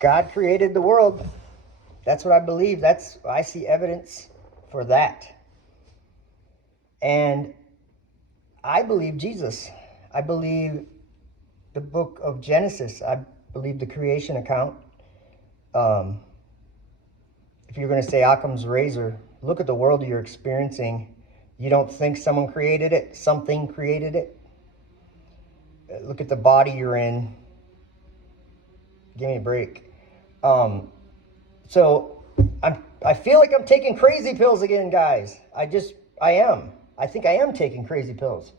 God created the world. That's what I believe. I see evidence for that. And I believe Jesus. I believe the book of Genesis. I believe the creation account. If you're going to say Occam's razor, look at the world you're experiencing. You don't think someone created it? Something created it? Look at the body you're in. Give me a break. So I feel like I'm taking crazy pills again, guys. I am. I think I am taking crazy pills.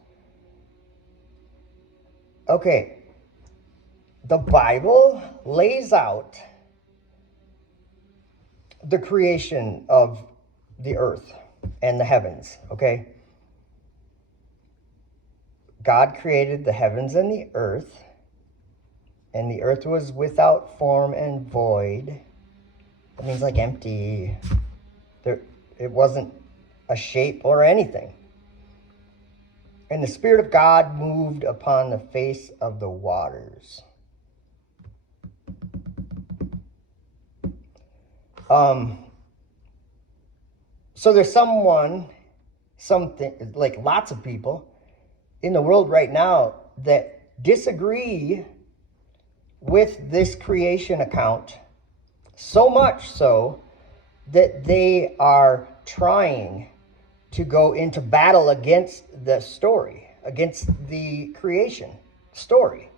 Okay. The Bible lays out the creation of the earth and the heavens, okay? God created the heavens and the earth was without form and void. That means like empty. It wasn't a shape or anything. And the Spirit of God moved upon the face of the waters. So there's something, like lots of people in the world right now that disagree with this creation account, so much so that they are trying to go into battle against the story, against the creation story.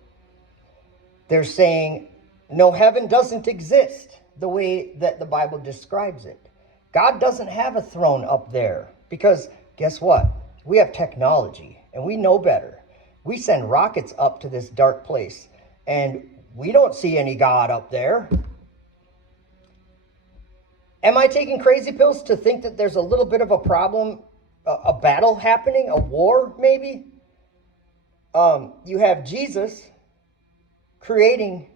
They're saying, no, heaven doesn't exist the way that the Bible describes it. God doesn't have a throne up there because guess what? We have technology and we know better. We send rockets up to this dark place and we don't see any God up there. Am I taking crazy pills to think that there's a little bit of a problem, a battle happening, a war maybe? You have Jesus creating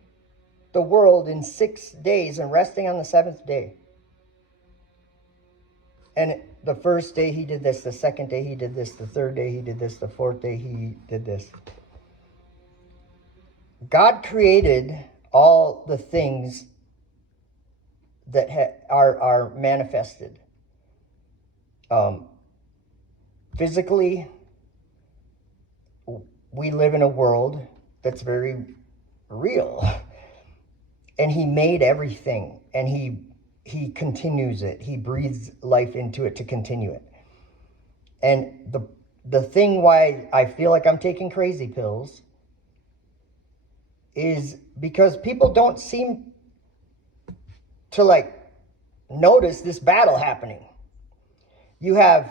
the world in 6 days and resting on the seventh day. And the first day he did this, the second day he did this, the third day he did this, the fourth day he did this. God created all the things that are manifested. Physically, we live in a world that's very real. And he made everything, and he continues it. He breathes life into it to continue it. And the thing why I feel like I'm taking crazy pills is because people don't seem to notice this battle happening. You have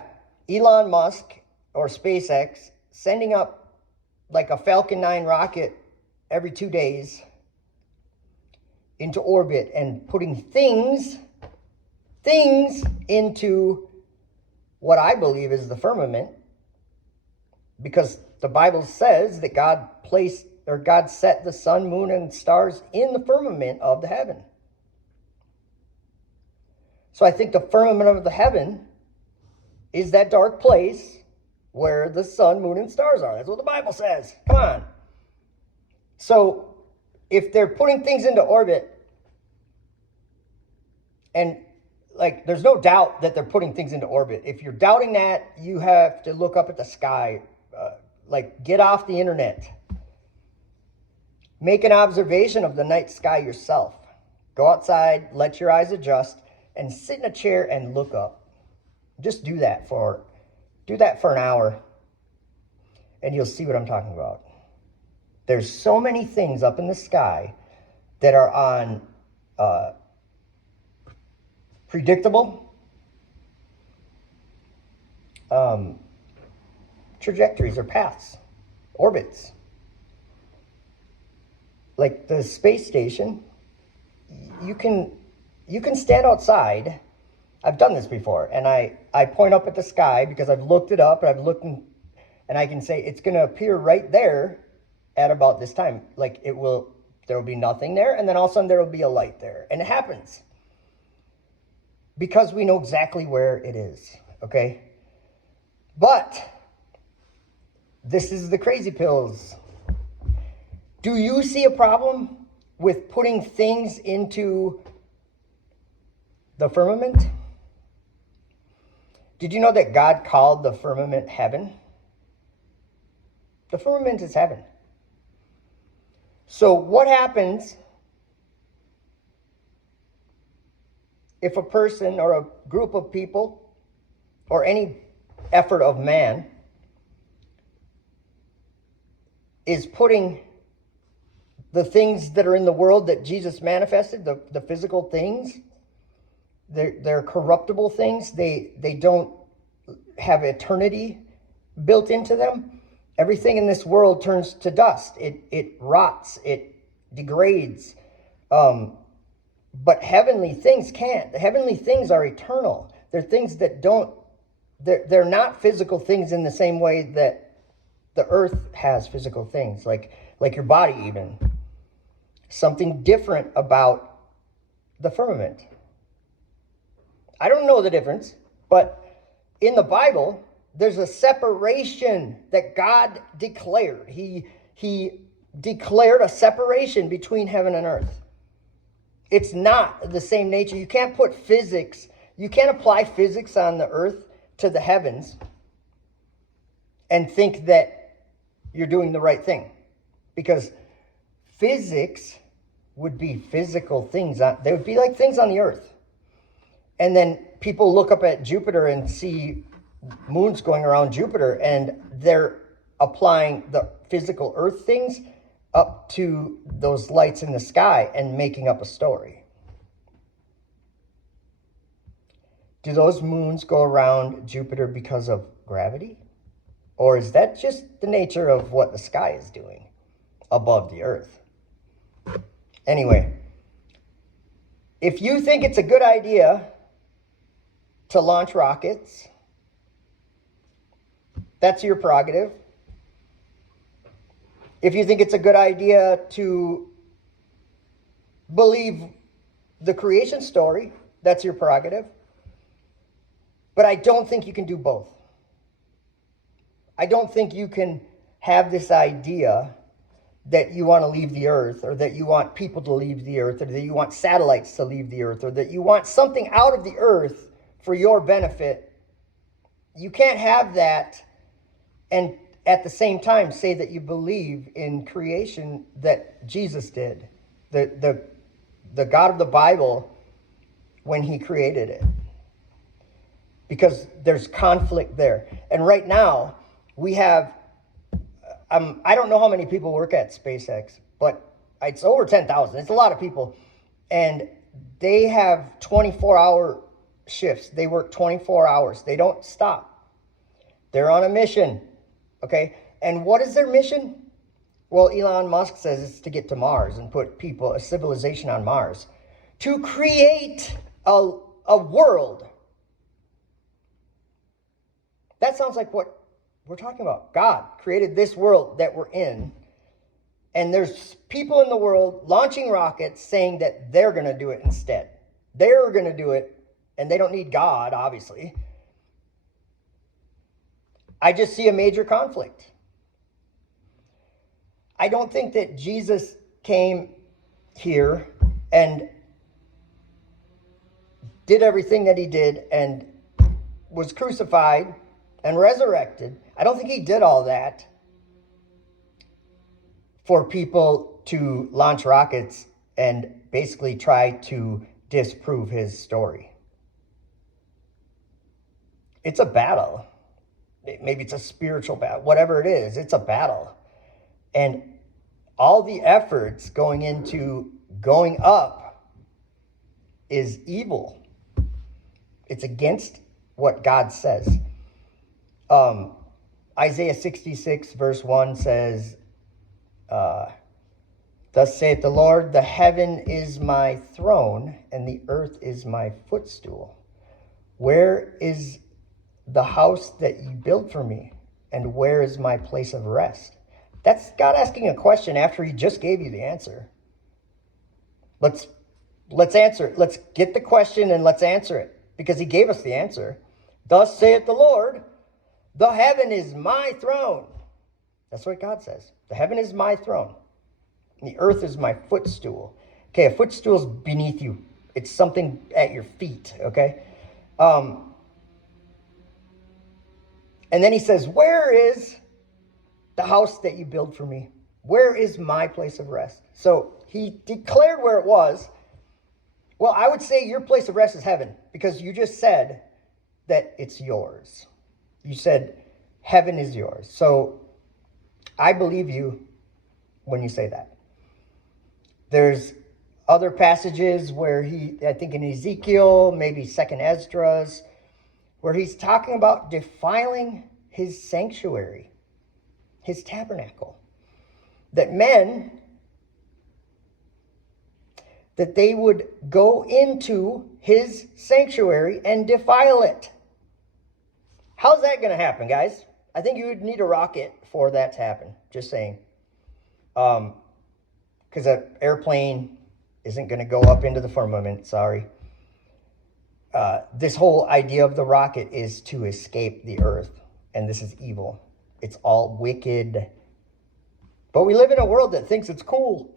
Elon Musk or SpaceX sending up like a Falcon 9 rocket every 2 days into orbit and putting things into what I believe is the firmament, because the Bible says that God set the sun, moon, and stars in the firmament of the heaven. So I think the firmament of the heaven is that dark place where the sun, moon, and stars are. That's what the Bible says. Come on. So if they're putting things into orbit, and there's no doubt that they're putting things into orbit. If you're doubting that, you have to look up at the sky. Get off the internet. Make an observation of the night sky yourself. Go outside, let your eyes adjust, and sit in a chair and look up. Just do that for an hour, and you'll see what I'm talking about. There's so many things up in the sky that are on predictable trajectories or paths, orbits. Like the space station, you can stand outside. I've done this before, and I point up at the sky because I've looked it up, and I've looked and I can say it's going to appear right there at about this time. There will be nothing there, and then all of a sudden there will be a light there. And it happens because we know exactly where it is, okay? But this is the crazy pills. Do you see a problem with putting things into the firmament? Did you know that God called the firmament heaven? The firmament is heaven. So what happens if a person or a group of people or any effort of man is putting the things that are in the world that Jesus manifested, the physical things, they're corruptible things. They don't have eternity built into them. Everything in this world turns to dust. It rots. It degrades. But heavenly things can't. The heavenly things are eternal. They're things that don't, they're not physical things in the same way that the earth has physical things, like your body even. Something different about the firmament. I don't know the difference, but in the Bible, there's a separation that God declared. He declared a separation between heaven and earth. It's not the same nature. You can't put physics, you can't apply physics on the earth to the heavens and think that you're doing the right thing. Because physics would be physical things. They would be like things on the earth. And then people look up at Jupiter and see moons going around Jupiter, and they're applying the physical earth things up to those lights in the sky and making up a story. Do those moons go around Jupiter because of gravity? Or is that just the nature of what the sky is doing above the earth? Anyway, if you think it's a good idea to launch rockets, that's your prerogative. If you think it's a good idea to believe the creation story, that's your prerogative. But I don't think you can do both. I don't think you can have this idea that you want to leave the earth, or that you want people to leave the earth, or that you want satellites to leave the earth, or that you want something out of the earth for your benefit. You can't have that and at the same time say that you believe in creation that Jesus did. The God of the Bible when he created it. Because there's conflict there. And right now, we have, I don't know how many people work at SpaceX, but it's over 10,000. It's a lot of people. And they have 24-hour shifts. They work 24 hours. They don't stop. They're on a mission. Okay? And what is their mission? Well, Elon Musk says it's to get to Mars and put people, a civilization on Mars. To create a world. That sounds like what we're talking about. God created this world that we're in. And there's people in the world launching rockets saying that they're going to do it instead. They're going to do it. And they don't need God, obviously. I just see a major conflict. I don't think that Jesus came here and did everything that he did and was crucified and resurrected. I don't think he did all that for people to launch rockets and basically try to disprove his story. It's a battle. Maybe it's a spiritual battle. Whatever it is, it's a battle. And all the efforts going into going up is evil. It's against what God says. Isaiah 66 verse 1 says, thus saith the Lord, the heaven is my throne and the earth is my footstool. Where is the house that you built for me, and where is my place of rest? That's God asking a question after he just gave you the answer. Let's answer it. Let's get the question and let's answer it, because he gave us the answer. Thus saith the Lord, the heaven is my throne. That's what God says. The heaven is my throne. The earth is my footstool. Okay, a footstool is beneath you. It's something at your feet, okay? And then he says, where is the house that you build for me? Where is my place of rest? So he declared where it was. Well, I would say your place of rest is heaven, because you just said that it's yours. You said heaven is yours. So I believe you when you say that. There's other passages where I think in Ezekiel, maybe 2nd Esdras, where he's talking about defiling his sanctuary, his tabernacle. That men, that they would go into his sanctuary and defile it. How's that going to happen, guys? I think you would need a rocket for that to happen. Just saying. Because an airplane isn't going to go up into the firmament, sorry. This whole idea of the rocket is to escape the earth, and this is evil. It's all wicked. But we live in a world that thinks it's cool.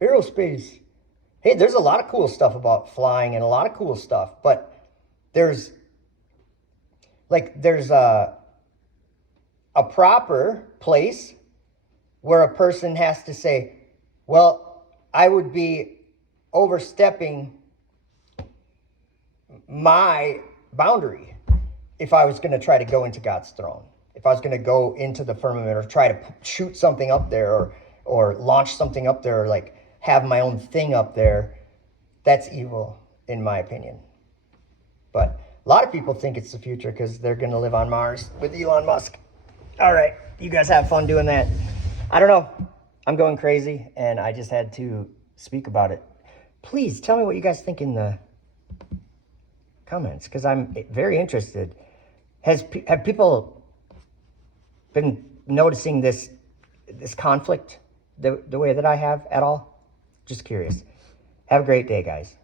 Aerospace. Hey, there's a lot of cool stuff about flying and a lot of cool stuff, but there's a proper place where a person has to say, well, I would be overstepping my boundary if I was going to try to go into God's throne. If I was going to go into the firmament or try to shoot something up there or launch something up there, or like have my own thing up there, that's evil, in my opinion. But a lot of people think it's the future because they're going to live on Mars with Elon Musk. All right, you guys have fun doing that. I don't know. I'm going crazy, and I just had to speak about it. Please tell me what you guys think in the comments, because I'm very interested. Have people been noticing this conflict the way that I have at all? Just curious. Have a great day, guys.